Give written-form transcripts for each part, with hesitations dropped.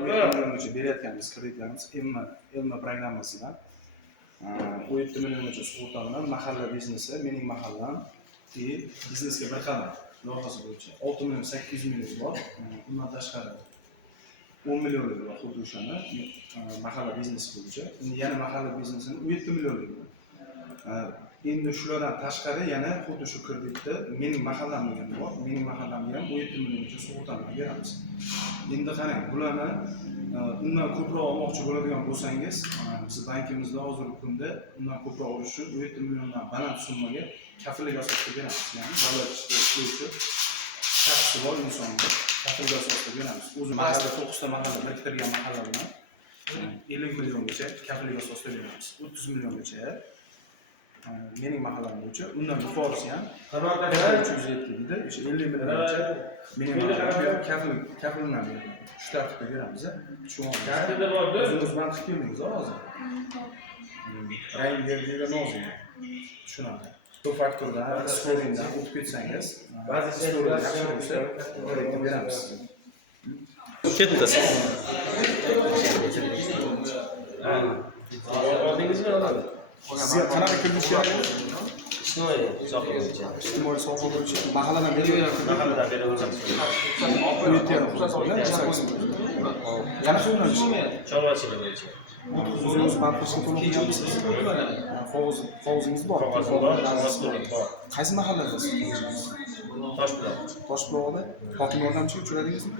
milliongacha berayotganmiz kreditlarimiz Elma programmasidan. 17 milliongacha sug'urta bilan mahalla biznesi, mening mahallam biznesga bir qadam loyihasi bo'yicha 6 million 800 million bor. Undan tashqari 10 millionlik bor xuddi o'shani mahalla biznesi bo'yicha. Endi yana mahalla biznesini 17 millionlik bor. Endi shulardan tashqari yana xuddi shu kreditni mening mahallamga ham bor. Mening mahallamga ham 17 milliongacha sug'urtani beramiz. Endi qarang, bularni undan ko'proq olmoqchi bo'ladigan bo'lsangiz, biz bankimizda hozirgi kunda undan ko'proq olish uchun 17 milliondan baland summaga kafillik asosida beramiz. Ya'ni davlat ishlovchi shaxsi bor insonga kafillik asosida beramiz. O'zi mahalla 9 ta mahalla biriktirgan mahalla bilan 50 milliongacha kafillik asosida beramiz. 30 milliongacha mening mahallam bo'yicha, undan yuqorisi ham 307 deydi. O'sha 50 milliongacha mening mahallam kafilimdan beradi. Shu tartibda beramiz. Tushunarlida bordi. O'zingiz mantiq keldingiz hozir. Rang berdilar nozini. Tushunarli. Bu faktordan, scoringdan o'tib ketsangiz, ba'zi scoring yaxshi bo'lsa, kredit beramiz. Ketdi. Oldingizmi? Sizga qanaqa kredit kerak? Ijtimoiy soha bo'yicha. Ijtimoiy soha bo'yicha mahalladan beraveramiz. Mahalladan beraveramiz. Yana shu yo'nalish. Chorvachilik bo'yicha. O'zingiz bank qilishga to'lamayapsiz. Foizingiz bor. Qaysi mahalladasiz? Toshbuloq. Toshbuloqda hokim yordamchiga uchradingizmi?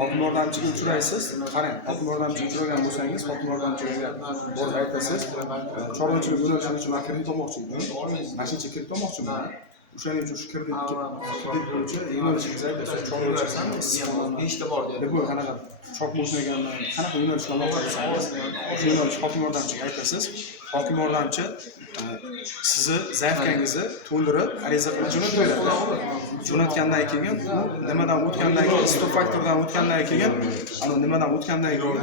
Hokim yordamchiga uchraysiz. Qarang, hokim yordamchiga uchragan bo'lsangiz, hokim yordamchiga borib aytasiz, chorvachilik yo'nalishi uchun kredit olmoqchi edim. Mana shuncha kredit olmoqchiman. O'shaning uchun shu kredit bo'yicha yo'nalishingizni aytasiz. Chorvachisanmi? 5 ta bor dedi. Bu qanaqa chop bo'lmagandan qanaqa yo'nalishga olmoqchi bo'lsangiz, shu yo'nalish hokim yordamchiga aytasiz. Hokim yordamchi sizni zaifkangizni to'ldirib, ariza qilib jo'natadi. Jo'natgandan keyin u nimadan o'tgandan keyin, stop faktordan o'tgandan keyin, ana nimadan o'tgandan keyin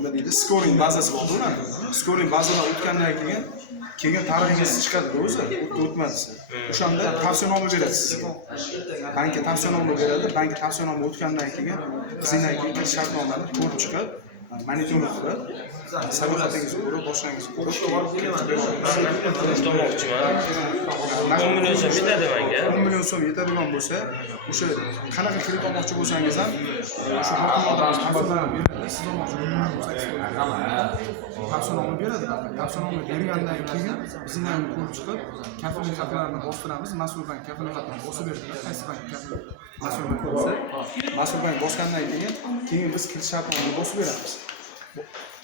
nima deydi? Scoring bazasi bor ular. Scoring bazadan o'tgandan keyin tarixingiz chiqadi o'zi, o'tmadi. O'shanda tavsiyanoma beradi sizga. Bankka tavsiyanoma beradi, bankka tavsiyanoma o'tgandan keyin bizdan keyin shartnomani ko'rib chiqib, monitoring qilib, salohiyatlaringizni ko'rib, boshlangizni ko'rib, 10 million so'm yetadi menga. 10 million so'm yetadigan bo'lsa, o'sha qanaqa kredit olmoqchi bo'lsangiz ham, o'sha hokim tavsiyanoma beradi. Siz olmoqchi bo'lsangiz, tavsiyanoma beradi. Tavsiyanoma bergandan keyin bizdan ko'rib chiqib, kafillik xatlarini bostiramiz. Mas'ul bank kafillik xatlarini bosib beradi. Qaysi bank kafillik mas'ul bank bo'lsa, mas'ul bank bosgandan keyin biz kirish shartnomani bosib beramiz.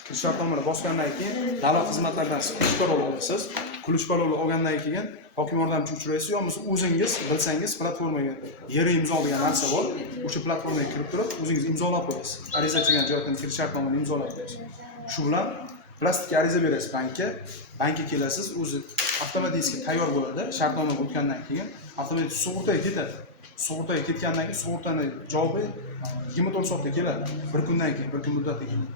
Kirish shartnomani bosgandan keyin davlat xizmatlaridan kirish paroli olasiz. Kirish paroli olgandan keyin hokim yordamchi uchraysiz yoki o'zingiz bilsangiz platformaga yer imzo degan narsa bor. O'sha platformaga kirib turib, o'zingiz imzolab qo'yasiz. Ariza chiqqan joydan kirish shartnomani imzolab qo'yasiz. Shu bilan plastik ariza berasiz bankka. Bankka kelasiz, o'zi avtomatik tayyor bo'ladi. Shartnoma o'tgandan keyin avtomatik sug'urtaga ketadi. Sug'urtaga ketgandan keyin sug'urtaning javobi 24 soatda keladi. Bir kundan keyin, bir kun muddatda keladi.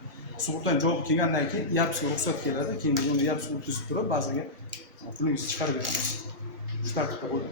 Sug'urtaning javobi kelgandan keyin YAPSga ruxsat keladi. Keyin uni YAPSga o'tkazib turib, bazaga pulingizni chiqarib beramiz. Shu tartibda bo'ladi.